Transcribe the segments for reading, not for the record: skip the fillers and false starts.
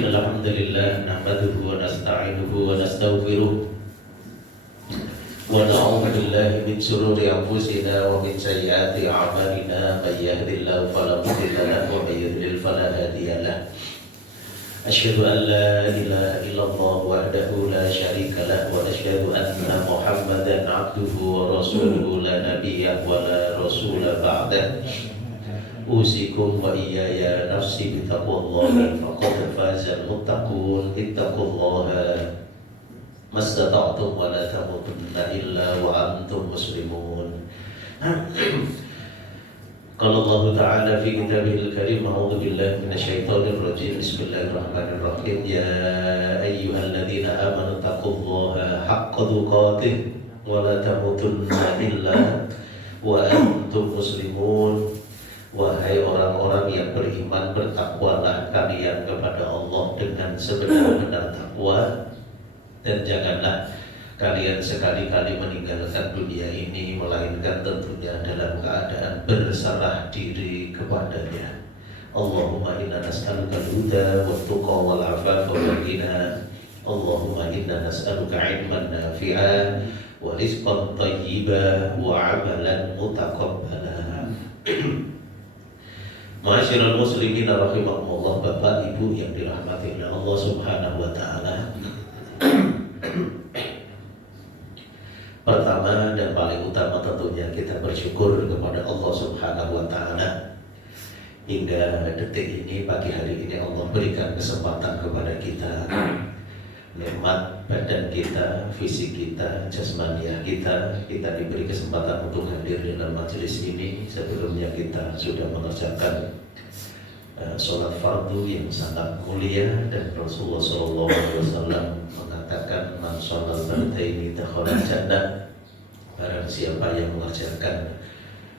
إن الحمد لله نحمده ونستعينه ونستغفره ونعوذ بالله من شرور أنفسنا ومن سيئات أعمالنا من يهد الله فلا مضل له ومن يضلل فلا هادي له أشهد أن لا إله إلا الله وحده لا شريك له وأشهد أن محمدا عبده ورسوله لا نبي ولا رسول بعده أوصيكم وإياي نفسي بتقوى الله فقد فاز المتقون اتقوا الله ما استطعتم ولا تموتن إلا وأنتم مسلمون. قال الله تعالى في كتابه الكريم أعوذ بالله من الشيطان الرجيم بسم الله الرحمن الرحيم يا أيها الذين آمنوا اتقوا الله حق تقاته ولا تموتن إلا وأنتم مسلمون. Wahai orang-orang yang beriman, bertakwalah kalian kepada Allah dengan sebenar-benar takwa, dan janganlah kalian sekali-kali meninggalkan dunia ini melainkan tentunya dalam keadaan berserah diri kepadanya. Allahumma inna nas'aluka al-huda wat-tuqa wal-'afafa wal-ghina. Allahumma inna nas'aluka 'ilman nafi'a wa rizqan thayyiban wa 'amalan mutaqabbala. Ma'asyiral muslimin rahimakumullah, Bapak Ibu yang dirahmati oleh Allah Subhanahu wa taala. Pertama dan paling utama tentunya kita bersyukur kepada Allah Subhanahu wa taala. Hingga detik ini, pagi hari ini Allah berikan kesempatan kepada kita, nikmat badan kita, fisik kita, jasmaniah kita diberi kesempatan untuk hadir dalam majelis ini. Sebelumnya kita sudah mengerjakan sholat fardu yang sangat mulia, dan Rasulullah SAW mengatakan man sholal fardaini dakhala jannah. Barang siapa yang mengerjakan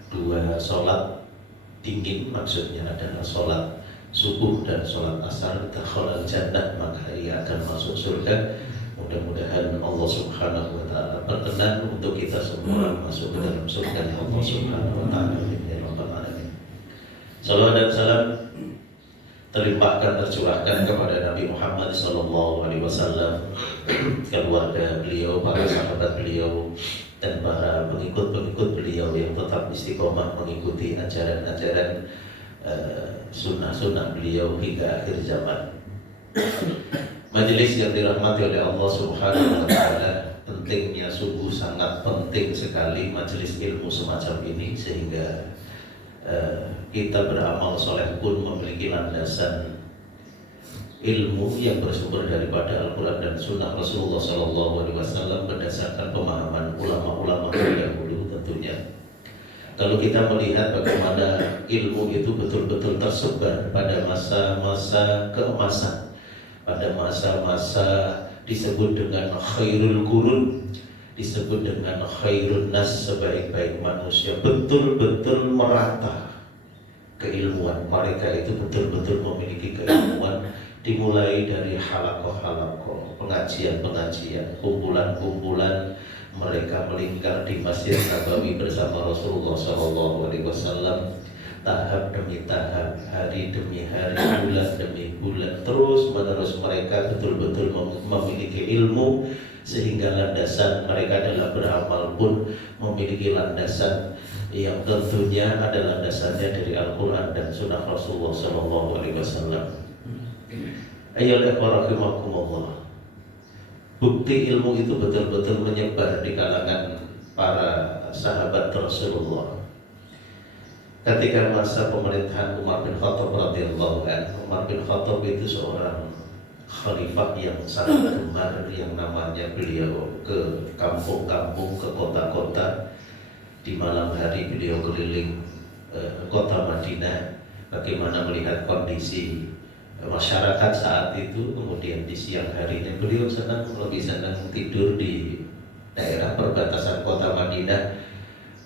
dua sholat dingin, maksudnya adalah sholat subuh dan sholat asar, dakhala jannah, maka ia akan masuk surga. Mudah-mudahan Allah Subhanahu wa taala berkenan untuk kita semua masuk ke dalam surga Allah Subhanahu wa taala. Salawat dan salam terlimpahkan, tercurahkan kepada Nabi Muhammad SAW, keluarga beliau, para sahabat beliau, dan para pengikut-pengikut beliau yang tetap istiqomah mengikuti ajaran-ajaran sunnah-sunnah beliau hingga akhir zaman. Majelis yang dirahmati oleh Allah Subhanahu wa taala, pentingnya sungguh sangat penting sekali majelis ilmu semacam ini, sehingga kita beramal soleh pun memiliki landasan ilmu yang bersumber daripada Al-Quran dan Sunnah Rasulullah SAW berdasarkan pemahaman ulama-ulama terdahulu tentunya. Kalau kita melihat bagaimana ilmu itu betul-betul tersebar pada masa-masa keemasan, pada masa-masa disebut dengan khairul qurun, disebut dengan khairun nas, sebaik-baik manusia, betul-betul merata keilmuan. Mereka itu betul-betul memiliki keilmuan, dimulai dari halakoh-halakoh, pengajian-pengajian, kumpulan-kumpulan. Mereka melingkar di Masjid Nabawi bersama Rasulullah SAW, tahap demi tahap, hari demi hari, bulan demi bulan, terus menerus mereka betul-betul memiliki ilmu, sehingga landasan mereka dalam beramal pun memiliki landasan yang tentunya ada landasannya dari Al-Quran dan Sunnah Rasulullah SAW. Ayyuhal ikhwah rahimakumullah, bukti ilmu itu betul-betul menyebar di kalangan para sahabat Rasulullah. Ketika masa pemerintahan Umar bin Khattab radhiyallahu anhu, Umar bin Khattab itu seorang khalifah yang sangat gemar, yang namanya beliau ke kampung-kampung, ke kota-kota. Di malam hari beliau keliling kota Madinah, bagaimana melihat kondisi masyarakat saat itu. Kemudian di siang harinya beliau lebih senang tidur di daerah perbatasan kota Madinah.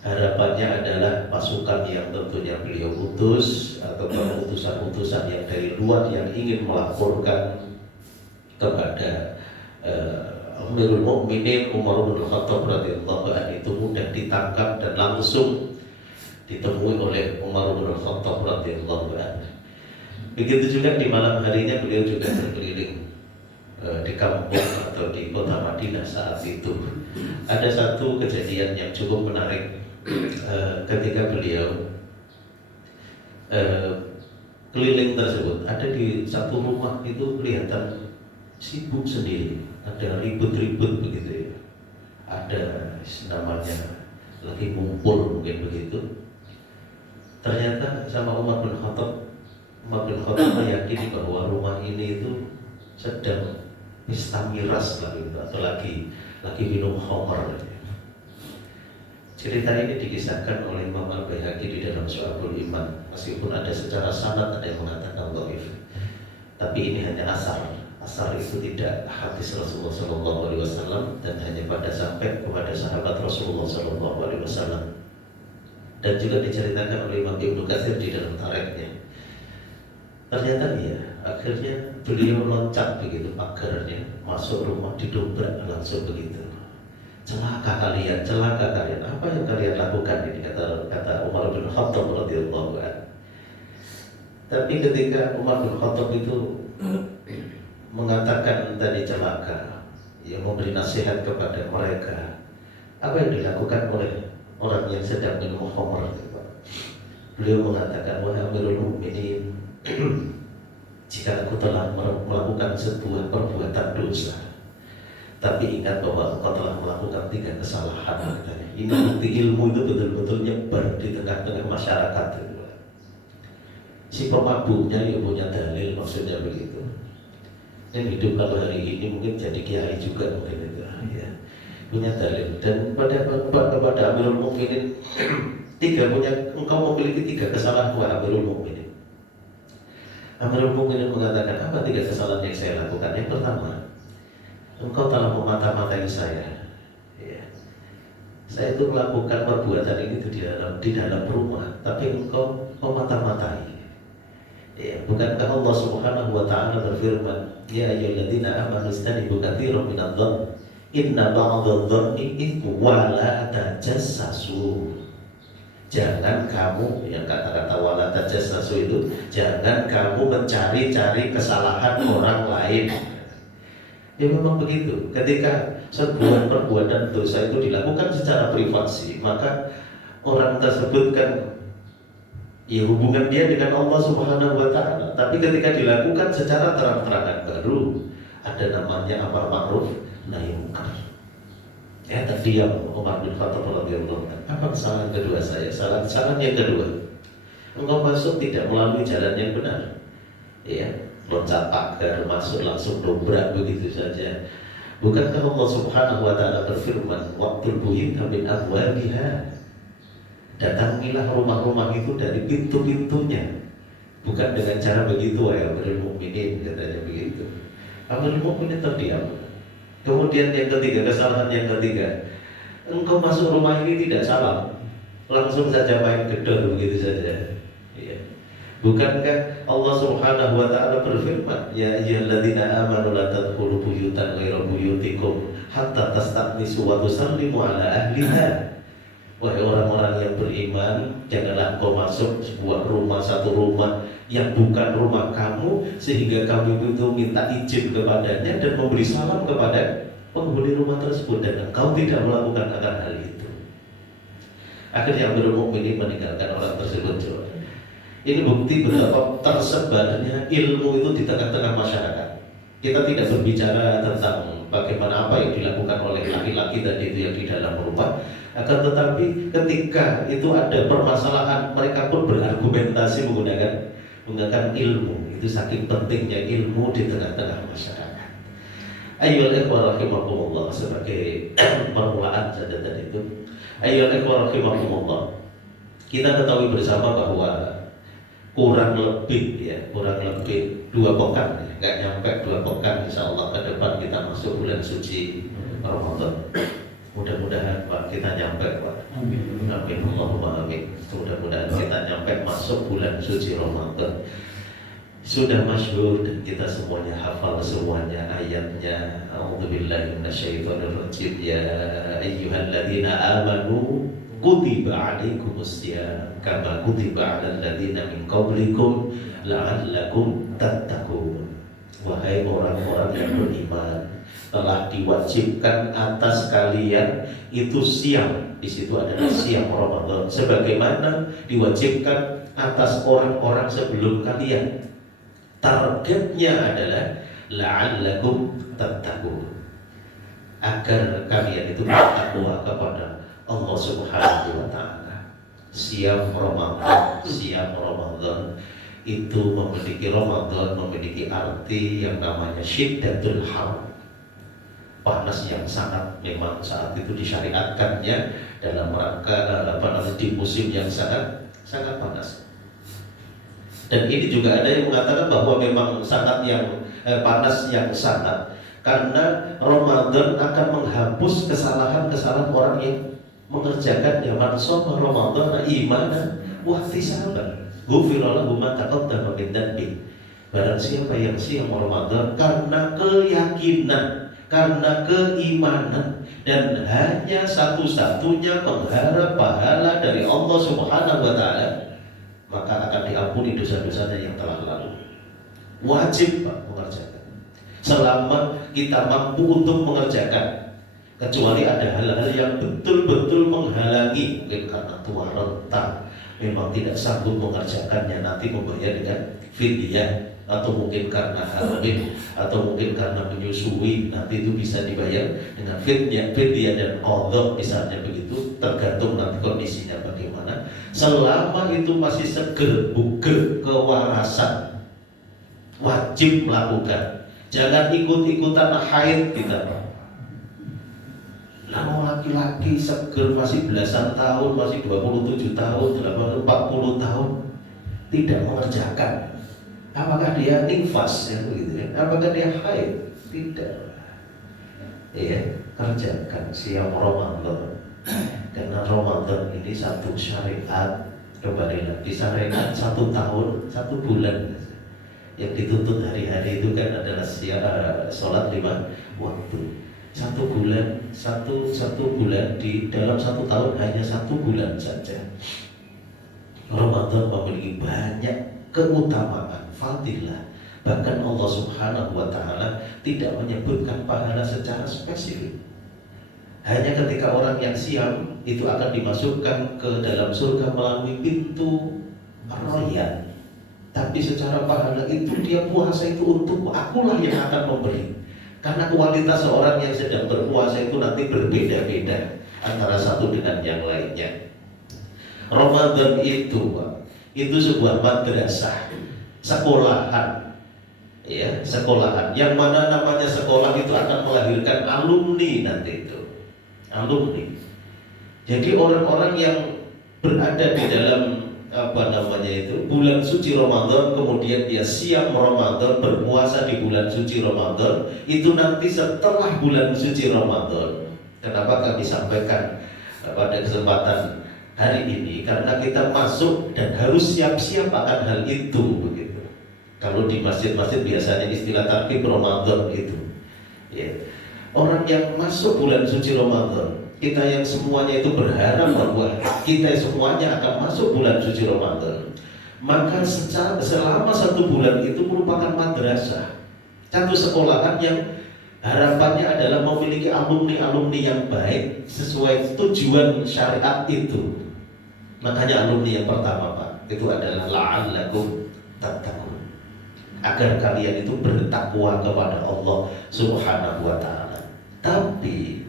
Harapannya adalah pasukan yang tentunya beliau utus atau utusan-utusan yang dari luar yang ingin melaporkan kepada Amirul Mukminin Umar bin Khattab radhiyallahu anhu itu mudah ditangkap dan langsung ditemui oleh Umar bin Khattab radhiyallahu anhu. Begitu juga di malam harinya beliau juga berkeliling di kampung atau di kota Madinah saat itu. Ada satu kejadian yang cukup menarik ketika beliau keliling tersebut. Ada di satu rumah itu kelihatan sibuk sendiri, ada ribut-ribut begitu ya. Ada namanya lagi ngumpul mungkin begitu. Ternyata sama Umar bin Khattab meyakini bahwa rumah ini itu sedang pesta miras lah gitu, atau lagi minum khamar. Cerita ini dikisahkan oleh Imam Al-Baihaqi di dalam Syu'abul Iman, meskipun ada secara sanad ada yang mengatakan dhaif. Tapi ini hanya asar. Asar itu tidak hadis Rasulullah SAW dan hanya pada sampai kepada sahabat Rasulullah SAW. Dan juga diceritakan oleh Imam Ibnu Katsir di dalam Tarikhnya. Ternyata akhirnya beliau loncat begitu pagarnya, masuk rumah, didobrak langsung begitu. Celaka kalian. Apa yang kalian lakukan ini, kata Umar bin Khattab radhiyallahu anhu. Tapi ketika Umar bin Khattab itu mengatakan tadi celaka, yang memberi nasihat kepada mereka, apa yang dilakukan oleh orang yang sedang minum khamr? Beliau mengatakan, wahai Amirul Mukminin, jika aku telah melakukan sebuah perbuatan dosa, tapi ingat bahwa engkau telah melakukan 3 kesalahan, katanya. Ini bukti ilmu itu betul-betul nyebar di tengah-tengah masyarakat. Si pemabuknya punya dalil, maksudnya begitu. Yang hidup kalau hari ini mungkin jadi kiai juga mungkin itu, ya. Punya dalil. Dan kepada Amirul Mukminin engkau memiliki 3 kesalahan, wahai Amirul Mukminin. Amirul Mukminin mengatakan, apa 3 kesalahan yang saya lakukan? Yang pertama, engkau telah memata-matai saya. Ya. Saya itu melakukan perbuatan ini di dalam rumah, tapi engkau memata-matai. Ya, bukankah Allah Subhanahu wa taala berfirman, ya ayyuhalladzina amanu istanibu katsiran minadh-dhann inna ba'dadh-dhanni itsmu wa la tajassasu. Jangan kamu, yang kata-kata wala tajassasu itu, jangan kamu mencari-cari kesalahan orang lain. Ya memang begitu. Ketika sebuah perbuatan dosa itu dilakukan secara privasi, maka orang tersebut kan hubungan dia dengan Allah Subhanahu wa taala. Tapi ketika dilakukan secara terang-terangan, baru ada namanya amar ma'ruf nahi munkar. Ya, terdiam Umar bin Khattab radhiyallahu anhu. Apa kesalahan kedua saya? Kesalahan yang kedua, engkau masuk tidak melalui jalan yang benar. Ya, loncat pagar, masuk langsung dobrak begitu saja. Bukankah Allah Subhanahu wa taala berfirman, waqtul buyuta min abwabiha. Datangilah rumah-rumah itu dari pintu-pintunya, bukan dengan cara begitu, ya Amirul Mukminin, katanya begitu. Amirul Mukminin terdiam. Kemudian yang ketiga, kesalahan yang ketiga, engkau masuk rumah ini tidak salam, langsung saja main gedor begitu saja. Ya. Bukankah Allah Subhanahu wa taala berfirman, ya ayyuhalladzina amanu la tadkhulu buyutan ghayra buyutikum hatta tasta'nisu wa tusallimu ala ahliha. Wahai orang-orang yang beriman, janganlah kau masuk sebuah rumah, satu rumah yang bukan rumah kamu, sehingga kamu itu minta izin kepadanya dan memberi salam kepada penghuni rumah tersebut, dan engkau tidak melakukan akan hal itu. Akhirnya Amirul Mukminin meninggalkan orang tersebut. Ini bukti betapa tersebarnya ilmu itu di tengah-tengah masyarakat. Kita tidak berbicara tentang bagaimana apa yang dilakukan oleh laki-laki tadi itu yang di dalam rumah. Akan tetapi ketika itu ada permasalahan, mereka pun berargumentasi menggunakan ilmu. Itu saking pentingnya ilmu di tengah-tengah masyarakat. Ayyuhal ikhwah rahimakumullah, sebagai permulaan saja tadi itu. Ayyuhal ikhwah rahimakumullah, kita ketahui bersama bahwa kurang lebih 2 pekan, nggak nyampe 2 pekan, insya Allah ke depan kita masuk bulan suci Ramadan. Mudah-mudahan Pak kita nyampe, Pak. Amin. Amin. Allahumma amin. Mudah-mudahan kita nyampe masuk bulan suci Ramadan. Sudah masyhur dan kita semuanya hafal semuanya ayatnya. A'udzubillahi minasyaitonirrajim. Ya ayyuhalladzina amanu kutiba alaikumusiyam kama kutiba alal ladzina min qablikum la'allakum tattaqun. Wahai orang-orang yang beriman, telah diwajibkan atas kalian itu siam. Di situ adalah siam Ramadan, sebagaimana diwajibkan atas orang-orang sebelum kalian. Targetnya adalah la'allakum tattaqun, agar kalian itu bertakwa kepada Allah Subhanahu wa taala. Siam Ramadan itu memiliki arti yang namanya syiddatul har, panas yang sangat, memang saat itu disyariatkannya dalam rangka di musim yang sangat panas. Dan ini juga ada yang mengatakan bahwa memang sangat panas yang sangat, karena Ramadan akan menghapus kesalahan-kesalahan orang yang mengerjakan man shoma Ramadan imanan wa ihtisaban ghufira lahu ma taqaddama min dhanbi. Barang siapa yang siam Ramadan karena keyakinan, karena keimanan, dan hanya satu-satunya mengharap pahala dari Allah Subhanahu wa taala, maka akan diampuni dosa-dosanya yang telah lalu. Wajib Pak mengerjakan selama kita mampu untuk mengerjakan, kecuali ada hal-hal yang betul-betul menghalangi, mungkin karena tua renta memang tidak sanggup mengerjakannya, nanti membayar dengan fidyah, atau mungkin karena hamil, atau mungkin karena menyusui, nanti itu bisa dibayar dengan fidyah dan qadha misalnya begitu, tergantung nanti kondisinya bagaimana. Selama itu masih seger buger kewarasan, wajib melakukan. Jangan ikut-ikutan haid kita Pak. Lalu laki-laki seger masih belasan tahun, masih 27 tahun, 40 tahun tidak mengerjakan. Apakah dia nifas ya begitu ya? Apakah dia haid? Tidak. Ya, kerjakan siam Ramadan. Karena Ramadan ini satu syariat, kembali lagi syariat 1 tahun, 1 bulan. Yang dituntut hari-hari itu kan adalah sholat 5 waktu. 1 bulan, satu bulan di dalam 1 tahun hanya 1 bulan saja. Ramadan memiliki banyak keutamaan, fadilah. Bahkan Allah Subhanahu wa taala tidak menyebutkan pahala secara spesifik. Hanya ketika orang yang siam itu akan dimasukkan ke dalam surga melalui pintu Rayyan. Tapi secara pahala itu dia puasa itu untukku, akulah yang akan memberi. Karena kualitas seorang yang sedang berpuasa itu nanti berbeda-beda antara satu dengan yang lainnya. Ramadan itu Pak, itu sebuah madrasah, sekolahan, ya, sekolahan. Yang mana namanya sekolah itu akan melahirkan alumni nanti itu, alumni. Jadi orang-orang yang berada di dalam bulan suci Ramadan, kemudian dia siam Ramadan, berpuasa di bulan suci Ramadan, itu nanti setelah bulan suci Ramadan. Kenapa kami sampaikan pada kesempatan hari ini? Karena kita masuk dan harus siap-siap akan hal itu begitu. Kalau di masjid-masjid biasanya istilah tartib Ramadan itu, ya. Orang yang masuk bulan suci Ramadan, kita yang semuanya itu berharap bahwa kita semuanya akan masuk bulan suci Ramadan, maka selama 1 bulan itu merupakan madrasah, satu sekolahan yang harapannya adalah memiliki alumni-alumni yang baik sesuai tujuan syariat itu. Makanya alumni yang pertama Pak, itu adalah la'allakum tattaqun, agar kalian itu bertakwa kepada Allah Subhanahu wa taala. Tapi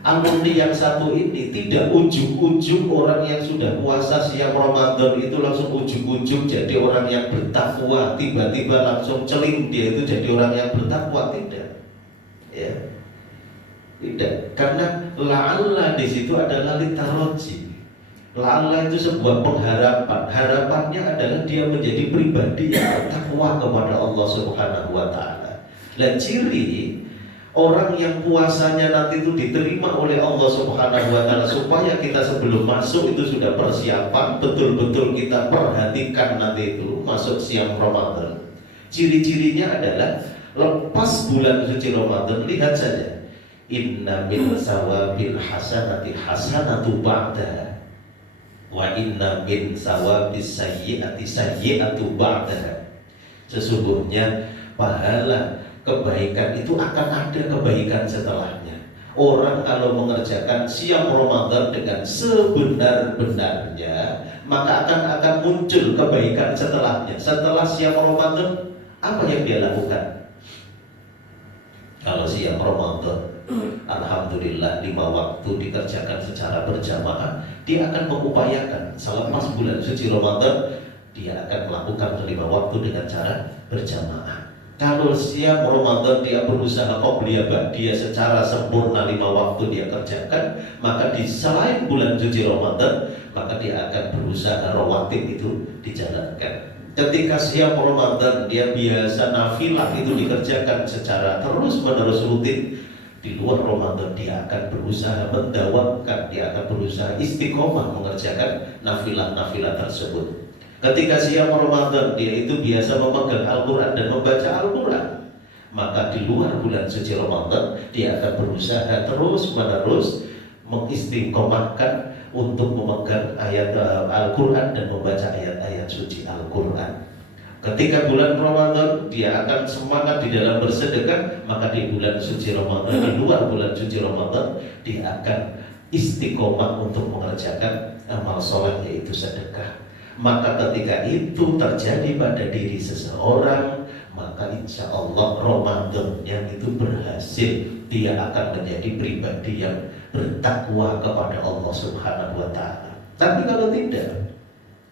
alumni yang satu ini tidak ujung-ujung orang yang sudah puasa siam Ramadan itu langsung ujung-ujung jadi orang yang bertakwa, tiba-tiba langsung celing dia itu jadi orang yang bertakwa, tidak. Ya. Tidak, karena la'alla di situ adalah litaraji. La'alla itu sebuah pengharapan. Harapannya adalah dia menjadi pribadi yang bertakwa kepada Allah Subhanahu wa taala. Dan ciri orang yang puasanya nanti itu diterima oleh Allah Subhanahu wa taala, supaya kita sebelum masuk itu sudah persiapan, betul-betul kita perhatikan nanti itu masuk siam Ramadan. Ciri-cirinya adalah lepas bulan suci Ramadan, lihat saja Inna min sawabil hasanati hasanatu ba'daha wa inna min sawabis sayyi'ati sayyi'atu ba'daha. Sesungguhnya pahala kebaikan itu akan ada kebaikan setelahnya. Orang kalau mengerjakan siam Ramadan dengan sebenar-benarnya, maka akan muncul kebaikan setelahnya. Setelah siam Ramadan, apa yang dia lakukan? Kalau siam Ramadan, alhamdulillah 5 waktu dikerjakan secara berjamaah, dia akan mengupayakan selepas bulan suci Ramadan, dia akan melakukan 5 waktu dengan cara berjamaah. Kalau siam Ramadan dia berusaha qobliyah ba'diyah secara sempurna 5 waktu dia kerjakan, maka di selain bulan suci Ramadan, maka dia akan berusaha rawatib itu dijalankan. Ketika siam Ramadan dia biasa nafilah itu dikerjakan secara terus-menerus rutin, di luar Ramadan dia akan berusaha mendawamkan, dia akan berusaha istiqomah mengerjakan nafilah-nafilah tersebut. Ketika siam Ramadan dia itu biasa memegang Al-Quran dan membaca Al-Quran, maka di luar bulan suci Ramadan dia akan berusaha terus-menerus mengistiqomahkan untuk memegang ayat Al-Quran dan membaca ayat-ayat suci Al-Quran. Ketika bulan Ramadan dia akan semangat di dalam bersedekah, maka di bulan suci Ramadan, di luar bulan suci Ramadan dia akan istiqomah untuk mengerjakan amal soleh yaitu sedekah. Maka ketika itu terjadi pada diri seseorang, maka insya Allah Ramadannya itu berhasil. Dia akan menjadi pribadi yang bertakwa kepada Allah Subhanahu wa Ta'ala. Tapi kalau tidak,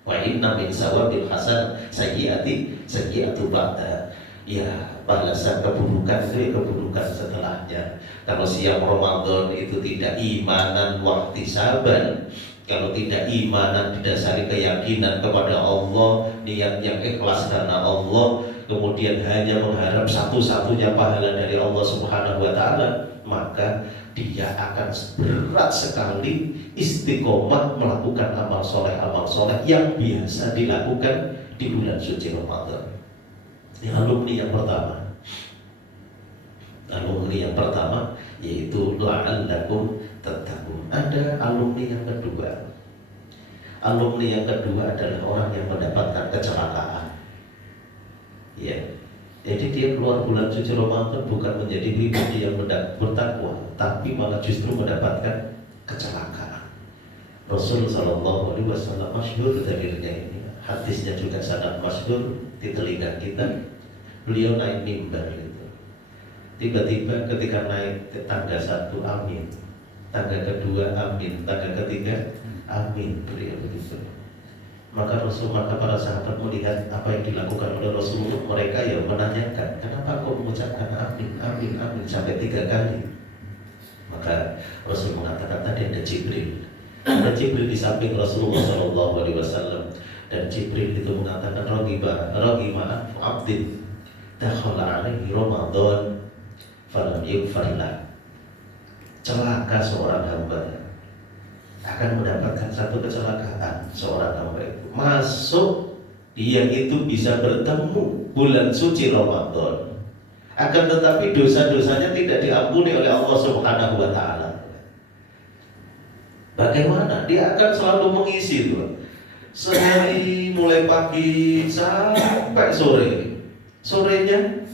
wa inna min sawabil hasan sayyi'atu ba'da, ya balasan keburukan itu keburukan setelahnya. Kalau siam Ramadan itu tidak imanan wahtisaban, kalau tidak imanan didasari keyakinan kepada Allah, niat yang ikhlas karena Allah, kemudian hanya mengharap satu-satunya pahala dari Allah Subhanahu wa Ta'ala, maka dia akan berat sekali istiqomah melakukan amal soleh yang biasa dilakukan di bulan suci Ramadan. Ini alumni yang pertama. Alumni yang pertama yaitu la'allakum tattaqun. Ada alumni yang kedua. Alumni yang kedua adalah orang yang mendapatkan kecelakaan. Ya. Jadi dia keluar bulan suci Ramadan bukan menjadi pribadi yang bertakwa, tapi malah justru mendapatkan kecelakaan. Rasul Sallallahu Alaihi Wasallam masyhur dalilnya ini, hadisnya juga sangat masyhur di telinga kita. Beliau naik mimbar itu. Tiba-tiba ketika naik ke tangga 1, amin. Tangga kedua, amin. Tangga ketiga, amin. Beliau begitu. Maka para sahabat melihat apa yang dilakukan oleh Rasulullah. Mereka yang menanyakan, kenapa kau mengucapkan amin, amin, amin sampai 3 kali? Maka Rasul mengatakan, tadi ada Jibril. Ada Jibril di samping Rasulullah SAW. Dan Jibril itu mengatakan, Ragima abdin dakhala alaihi Ramadan falam yughfarlah. Celaka seorang hamba, akan mendapatkan satu kecelakaan. Seorang hamba itu masuk, dia itu bisa bertemu bulan suci Ramadan, akan tetapi dosa-dosanya tidak diampuni oleh Allah Subhanahu wa Ta'ala. Bagaimana? Dia akan selalu mengisi itu sehari mulai pagi sampai sore. Sorenya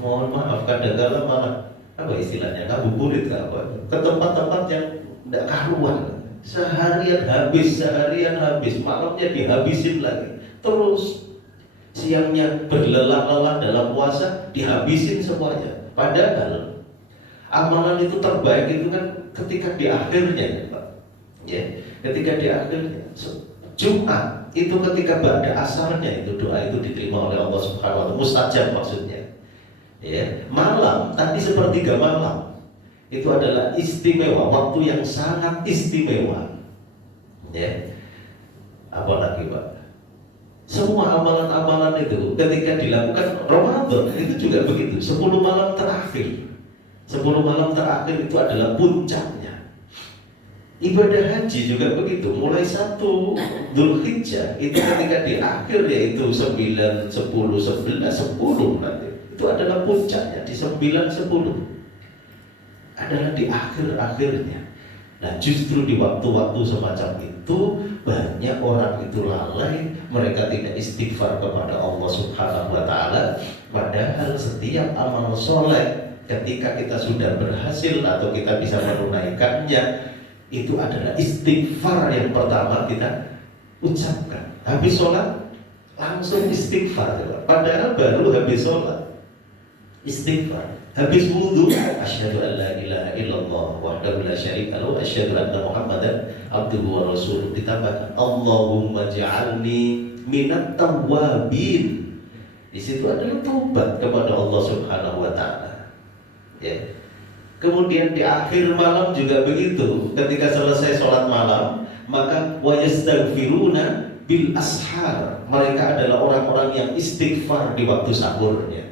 mohon maaf kadang-kadang malah apa istilahnya ngabuburit ke tempat-tempat yang tidak karuan. Seharian habis, malamnya dihabisin lagi. Terus siangnya berlelah-lelah dalam puasa, dihabisin semuanya. Padahal amalan itu terbaik itu kan ketika di akhirnya, Pak. Ya, ketika di akhirnya. Jumat itu ketika ba'da asarnya itu doa itu diterima oleh Allah Subhanahu wa Ta'ala, mustajab maksudnya. Ya, malam tadi sepertiga malam itu adalah istimewa, waktu yang sangat istimewa. Ya. Apalagi Pak, semua amalan-amalan itu ketika dilakukan Ramadan itu juga begitu. 10 malam terakhir, 10 malam terakhir itu adalah puncaknya. Ibadah haji juga begitu. Mulai 1 Dzulhijjah itu ketika di akhir yaitu 9, 10, 11, 10 nanti. Itu adalah puncaknya di 9, 10. adalah di akhir-akhirnya. Nah justru di waktu-waktu semacam itu banyak orang itu lalai, mereka tidak istighfar kepada Allah Subhanahu wa Ta'ala. Padahal setiap amal soleh ketika kita sudah berhasil atau kita bisa menunaikannya, itu adalah istighfar yang pertama kita ucapkan. Habis sholat langsung istighfar, padahal baru habis sholat istighfar. Habis wudu, asyhadu an la ilaha illallah wahdahu la syarika lahu asyhadu anna Muhammadan abduhu wa rasuluh, ditambahkan Allahumma ja'alni minat tawwabin. Di situ adalah taubat kepada Allah Subhanahu wa Ta'ala. Ya. Kemudian di akhir malam juga begitu. Ketika selesai sholat malam, maka wa yastaghfiruna bil ashar. Mereka adalah orang-orang yang istighfar di waktu sahurnya.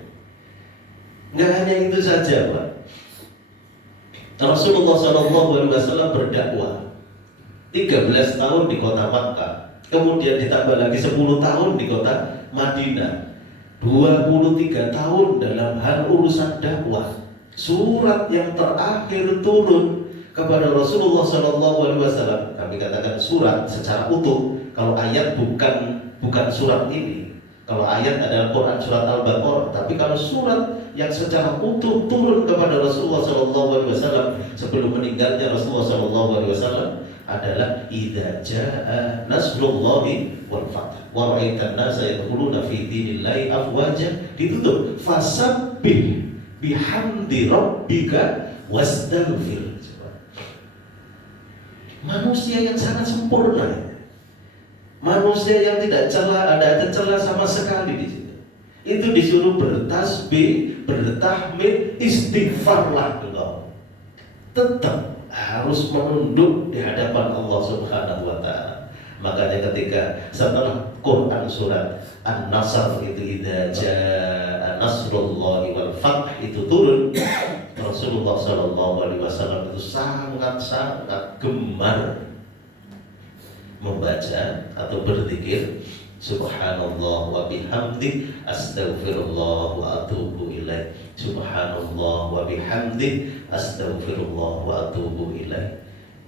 Nggak hanya itu saja, Pak. Rasulullah SAW berdakwah 13 tahun di kota Makkah, kemudian ditambah lagi 10 tahun di kota Madinah, 23 tahun dalam hal urusan dakwah. Surat yang terakhir turun kepada Rasulullah SAW, kami katakan surat secara utuh. Kalau ayat bukan surat ini. Kalau ayat adalah Quran surat Al-Baqarah, tapi kalau surat yang secara utuh turun kepada Rasulullah SAW sebelum meninggalnya Rasulullah SAW adalah idza jaa nasrullahi wal fath wa ra'aitan nasa yadkhuluna fi dinillahi afwaja, ditutup fasabbih bihamdi rabbika wastaghfir. Manusia yang sangat sempurna, manusia yang tidak ada celah sama sekali di situ. Itu disuruh bertasbih, bertahmid, istighfarlah engkau. Tetap harus menunduk di hadapan Allah Subhanahu wa Ta'ala. Makanya ketika setelah Quran surat An-Nasr itu idza jaa nasrullahi wal fath itu turun, Rasulullah SAW itu sangat-sangat gemar membaca atau berzikir subhanallah wa bihamdi astaghfirullah wa atubu ilaih, subhanallah wa bihamdi astaghfirullah wa atubu ilaih.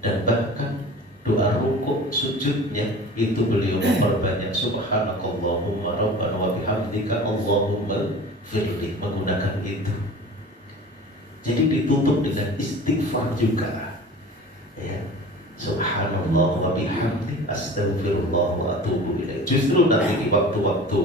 Dan bahkan doa rukuk sujudnya itu beliau memperbanyak subhanakallahumma rabbana wa bihamdika allahumma firli, menggunakan itu. Jadi ditutup dengan istighfar juga, ya. Subhanallah wa bihamdi astaghfirullah wa atubu ilaih. Justru nanti di waktu-waktu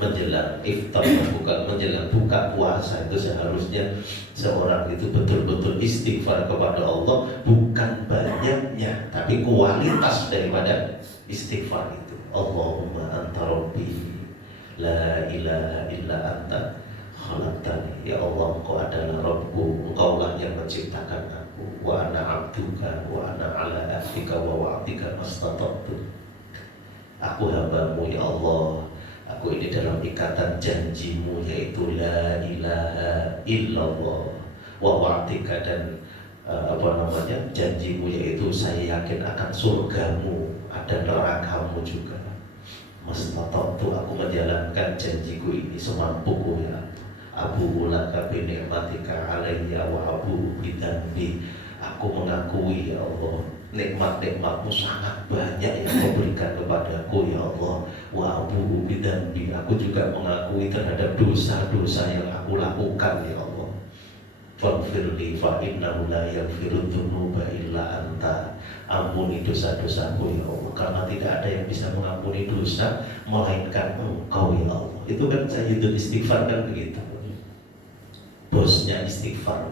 menjelang iftar, bukan menjelang buka puasa, itu seharusnya seorang itu betul-betul istighfar kepada Allah, bukan banyaknya tapi kualitas daripada istighfar itu. Allahumma anta rabbi la ilaha illa anta khalaqtani, ya Allah engkau adalah Rabbku, engkaulah yang menciptakan aku, wa ana abduka wa ana ala ahdika wa wa'dika mastata'tu, aku hambamu ya Allah, aku ini dalam ikatan janjimu yaitu la ilaha illallah, wa wa'dika, dan janjimu yaitu saya yakin akan surgamu, ada nerakamu juga, mastata'tu, aku menjalankan janjiku ini semampuku ya Abu laka bi ni'matika alayya wa abu bidzambi, aku mengakui ya Allah nikmat-nikmatmu sangat banyak yang kau berikan kepadaku ya Allah, wa abu bidzambi, aku juga mengakui terhadap dosa-dosa yang aku lakukan ya Allah, faghfirli fa innahu la yaghfiru dzunuba illa anta, ampuni dosa-dosaku ya Allah, karena tidak ada yang bisa mengampuni dosa melainkan Engkau ya Allah. Itu kan sayyidul istighfar kan begitu. Bosnya istighfar,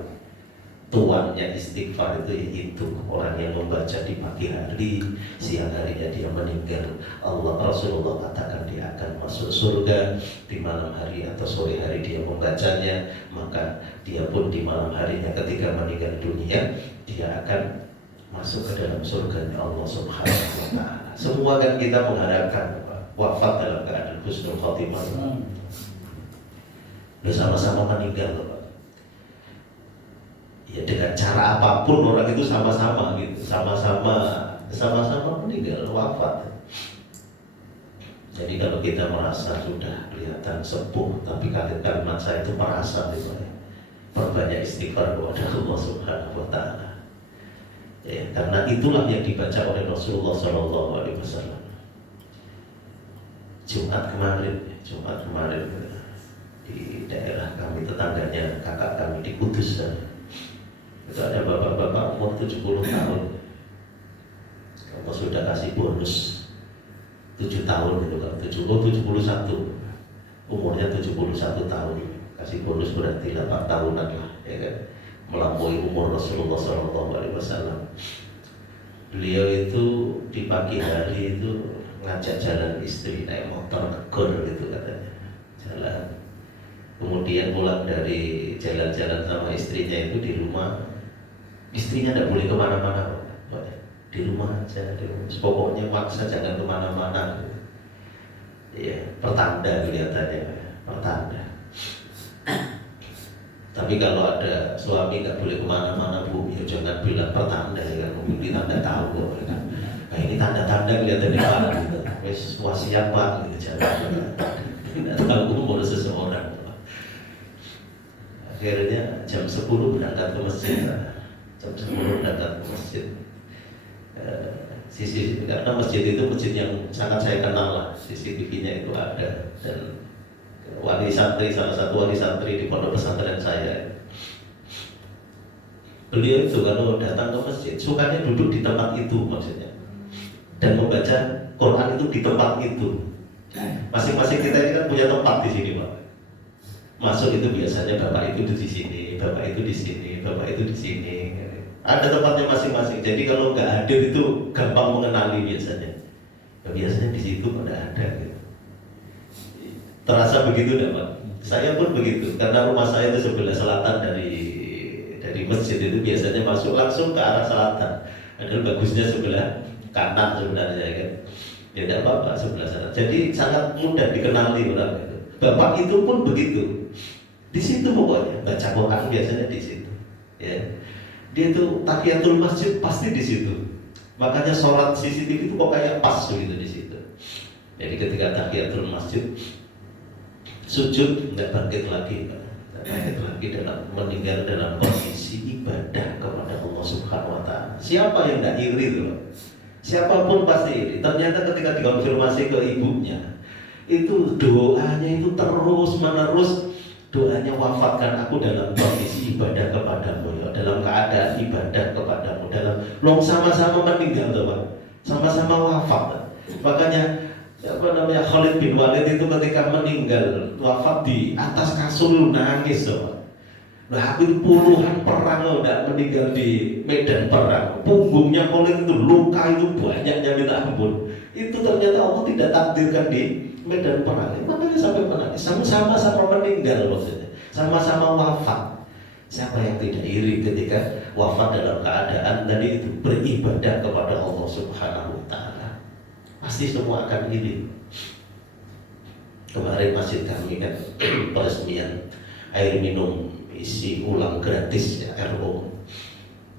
tuannya istighfar itu orang yang membaca di pagi hari, siang harinya dia meninggal, Rasulullah katakan dia akan masuk surga, di malam hari atau sore hari dia membacanya, maka dia pun di malam harinya ketika meninggal dunia dia akan masuk ke dalam surganya Allah Subhanahu wa Ta'ala. Semua kan kita mengharapkan wafat dalam keadaan husnul khotimah, bersama-sama meninggal, ya dengan cara apapun orang itu sama-sama gitu, sama-sama meninggal, wafat. Jadi kalau kita merasa sudah kelihatan sepuh, tapi kalimat saya itu perasa gitu ya, perbanyak istighfar kepada Allah Subhanahu wa taala. Ya, karena itulah yang dibaca oleh Rasulullah SAW. Jumat kemarin di daerah kami, tetangganya kakak kami di Kudus, itu ada bapak-bapak umur 70 tahun. Allah sudah kasih bonus 7 tahun gitu kan, 71, umurnya 71 tahun, kasih bonus berarti 8 tahunan lah, ya kan, melampaui umur Rasulullah SAW. Beliau itu di pagi hari itu ngajak jalan istri naik motor ke gor gitu katanya, jalan. Kemudian pulang dari jalan-jalan sama istrinya itu di rumah, istrinya tidak boleh kemana-mana, di rumah aja, pokoknya maksa jangan kemana-mana. Ya, pertanda kelihatannya, pertanda. Tapi kalau ada suami nggak boleh kemana-mana bu, ya jangan bilang pertanda ya kan, ini tanda tahu kok kan. Nah ini tanda-tanda kelihatannya pak, gitu. Wes wasiat pak, gitu jangan. Tidak tahu umur seseorang. Akhirnya jam 10 berangkat ke masjid, jam 10 berangkat ke masjid. Karena masjid itu masjid yang sangat saya kenal lah, CCTV-nya itu ada, dan wali santri, salah satu wali santri di pondok pesantren saya, beliau itu kalau datang ke masjid sukanya duduk di tempat itu maksudnya, dan membaca Quran itu di tempat itu. Masing-masing kita ini kan punya tempat di sini pak. Masuk itu biasanya bapak itu di sini, bapak itu di sini, bapak itu di sini. Ada tempatnya masing-masing. Jadi kalau nggak hadir itu gampang mengenali biasanya. Ya, biasanya di situ pada ada. Gitu. Terasa begitu enggak Pak? Saya pun begitu. Karena rumah saya itu sebelah selatan dari masjid itu biasanya masuk langsung ke arah selatan. Padahal bagusnya sebelah kanan sebenarnya kan. Ya tidak apa-apa sebelah sana. Jadi sangat mudah dikenali orang itu. Bapak itu pun begitu. Di situ pokoknya baca Quran biasanya di situ. Ya. Dia itu tahiyatul masjid pasti di situ. Makanya sholat CCTV itu kok kayak pas begitu di situ. Jadi ketika tahiyatul masjid sujud tidak bangkit lagi, dalam meninggal dalam kondisi ibadah kepada Allah Subhanahu Wa Taala. Siapa yang tidak iri itu? Siapapun pasti iri. Ternyata ketika dikonfirmasi ke ibunya, itu doanya itu terus menerus. Doanya wafatkan aku dalam kondisi ibadah kepadamu ya, dalam keadaan ibadah kepadamu, dalam sama-sama meninggal Pak, sama-sama wafat. Makanya Khalid bin Walid itu ketika meninggal wafat di atas kasur nangis Pak. Nah aku puluhan perang udah meninggal di medan perang, punggungnya Khalid itu luka itu banyaknya minta ampun. Itu ternyata Allah tidak takdirkan di medan perang, makanya sampai menangis, sama-sama meninggal maksudnya, sama-sama wafat. Siapa yang tidak iri ketika wafat dalam keadaan tadi itu beribadah kepada Allah Subhanahu Wa Taala? Pasti semua akan iri. Kemarin masjid kami kan peresmian air minum isi ulang gratis ya, RO.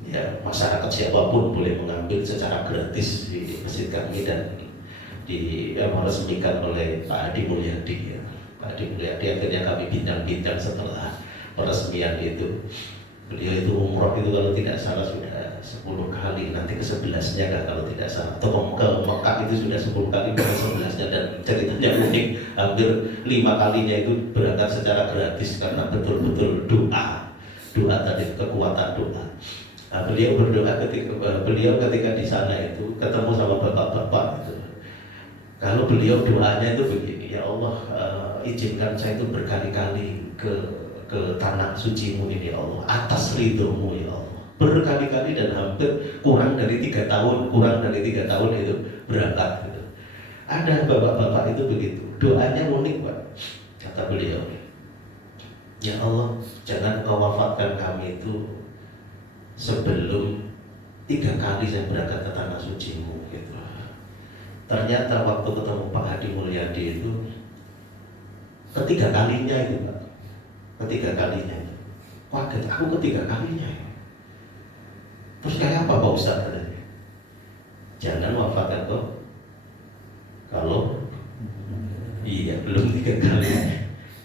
Ya, masyarakat siapapun boleh mengambil secara gratis di masjid kami dan meresmikan oleh Pak Adi Mulyadi ya. Pak Adi Mulyadi akhirnya kami bincang-bincang setelah peresmian itu. Beliau itu umroh itu kalau tidak salah sudah 10 kali, nanti ke-11-nya kan kalau tidak salah, atau ke Mekah itu sudah 10 kali, ke 11-nya, dan ceritanya unik, hampir 5 kalinya itu berangkat secara gratis karena betul-betul doa tadi, kekuatan doa. Nah, beliau berdoa ketika di sana itu ketemu sama bapak-bapak itu. Kalau beliau doanya itu begini, ya Allah izinkan saya itu berkali-kali ke tanah sucimu ini ya Allah, atas ridhomu ya Allah, berkali-kali dan hampir kurang dari 3 tahun itu berangkat gitu. Ada bapak-bapak itu begitu, doanya unik Pak, kata beliau, ya Allah jangan kau wafatkan kami itu sebelum 3 kali saya berangkat ke tanah sucimu gitu. Ternyata waktu ketemu Pak Hadi Mulyadi itu ketiga kalinya itu Pak, kaget aku ketiga kalinya. Terus kayak apa Pak Ustaz katanya? Jangan wafatkan kok kalau iya belum 3 kali.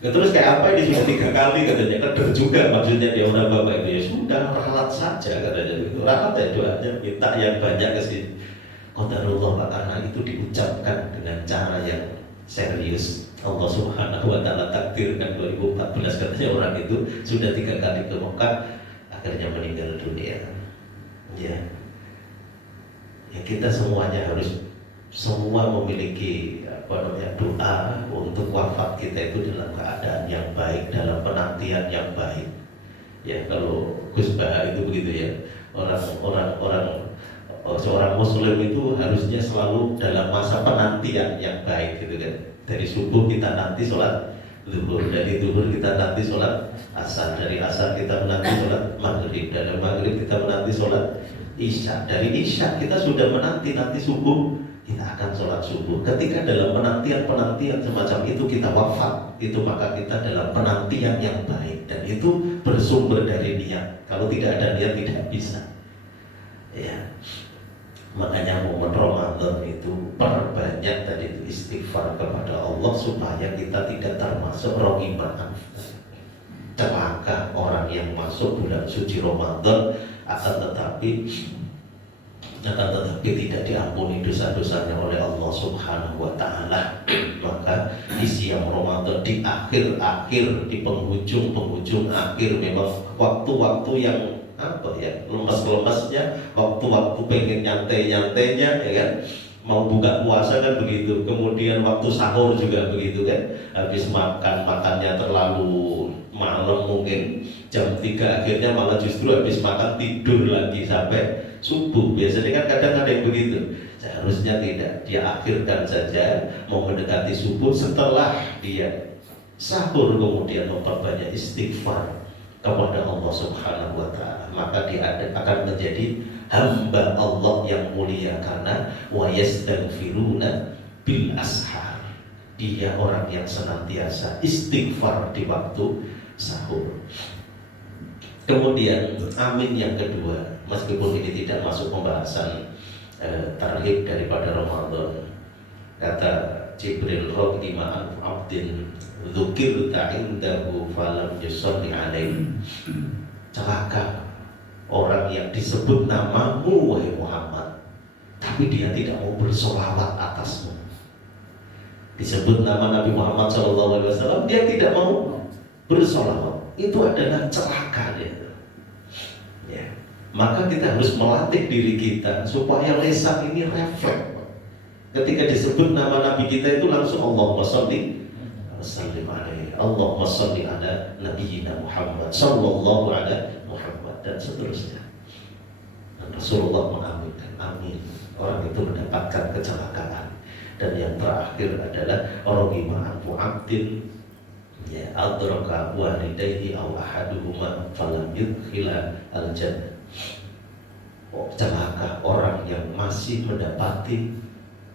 Terus kayak apa ini sudah 3 kali katanya, keder juga maksudnya dia orang bapak itu. Ya sudah, ralat saja katanya itu, ralat ya doanya, minta yang banyak ke sini. Qadarullah, karena itu diucapkan dengan cara yang serius. Allah Subhanahu wa Ta'ala takdirkan 2014 katanya orang itu sudah 3 kali ke Mekah, akhirnya meninggal dunia. Ya, ya kita semuanya harus semua memiliki doa untuk wafat kita itu dalam keadaan yang baik, dalam penantian yang baik. Ya, kalau Gus Baha itu begitu ya, seorang muslim itu harusnya selalu dalam masa penantian yang baik gitu kan. Dari subuh kita nanti sholat zuhur, dari zuhur kita nanti sholat asar, dari asar kita menanti sholat maghrib, dari maghrib kita menanti sholat isya, dari isya kita sudah menanti subuh, kita akan sholat subuh. Ketika dalam penantian semacam itu kita wafat, itu maka kita dalam penantian yang baik, dan itu bersumber dari niat. Kalau tidak ada niat tidak bisa. Ya, makanya momen Ramadan itu perbanyak tadi itu istighfar kepada Allah supaya kita tidak termasuk rohimah. Celaka orang yang masuk bulan suci Ramadan akan tetapi tidak diampuni dosa-dosanya oleh Allah Subhanahu wa Ta'ala. Maka di siang Ramadan, di akhir-akhir, di penghujung akhir, memang waktu-waktu yang lemes-lemesnya, waktu-waktu pengen nyantai-nyantainya, ya kan, mau buka puasa kan begitu, kemudian waktu sahur juga begitu kan, habis makannya terlalu malam mungkin jam 3, akhirnya malah justru habis makan tidur lagi sampai subuh. Biasanya kan kadang ada yang begitu. Seharusnya tidak, dia akhirkan saja, mau mendekati subuh, setelah dia sahur kemudian memperbanyak istighfar kepada Allah Subhanahu wa Ta'ala, maka dia akan menjadi hamba Allah yang mulia, karena wa yastaghfiruna bil ashar, dia orang yang senantiasa istighfar di waktu sahur. Kemudian amin yang kedua, meskipun ini tidak masuk pembahasan tarhib daripada Ramadan, kata Jibril, Rabbi ma'an abdin dzukirta indahu falam yusalli alaihi. Celaka orang yang disebut namamu wahai Muhammad, tapi dia tidak mau bersolawat atasmu. Disebut nama Nabi Muhammad SAW, dia tidak mau bersolawat. Itu adalah celaka dia. Ya. Maka kita harus melatih diri kita supaya lisan ini refleks. Ketika disebut nama Nabi kita itu langsung Allahumma sholli alaihi, Allahumma sholli ala nabiyyina Muhammad sallallahu alaihi Muhammad, dan seterusnya. Dan Rasulullah mengaminkan, amin, orang itu mendapatkan kecelakaan. Dan yang terakhir adalah orang abdin ya adraka walidayhi aw ahaduhuma falam yudkhila al-jannah. Celaka orang yang masih mendapati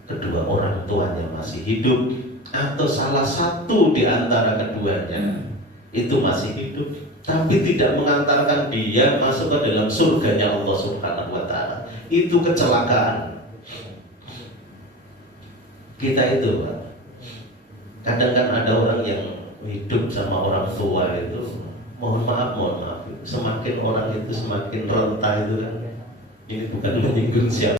kedua orang tuanya masih hidup, atau salah satu di antara keduanya itu masih hidup, tapi tidak mengantarkan dia masuk ke dalam surganya Allah Subhanahu wa Ta'ala. Itu kecelakaan. Kita itu, Pak, kadang kan ada orang yang hidup sama orang tua itu, mohon maaf, semakin orang itu semakin renta itu kan. Ini bukan menyinggung siapa.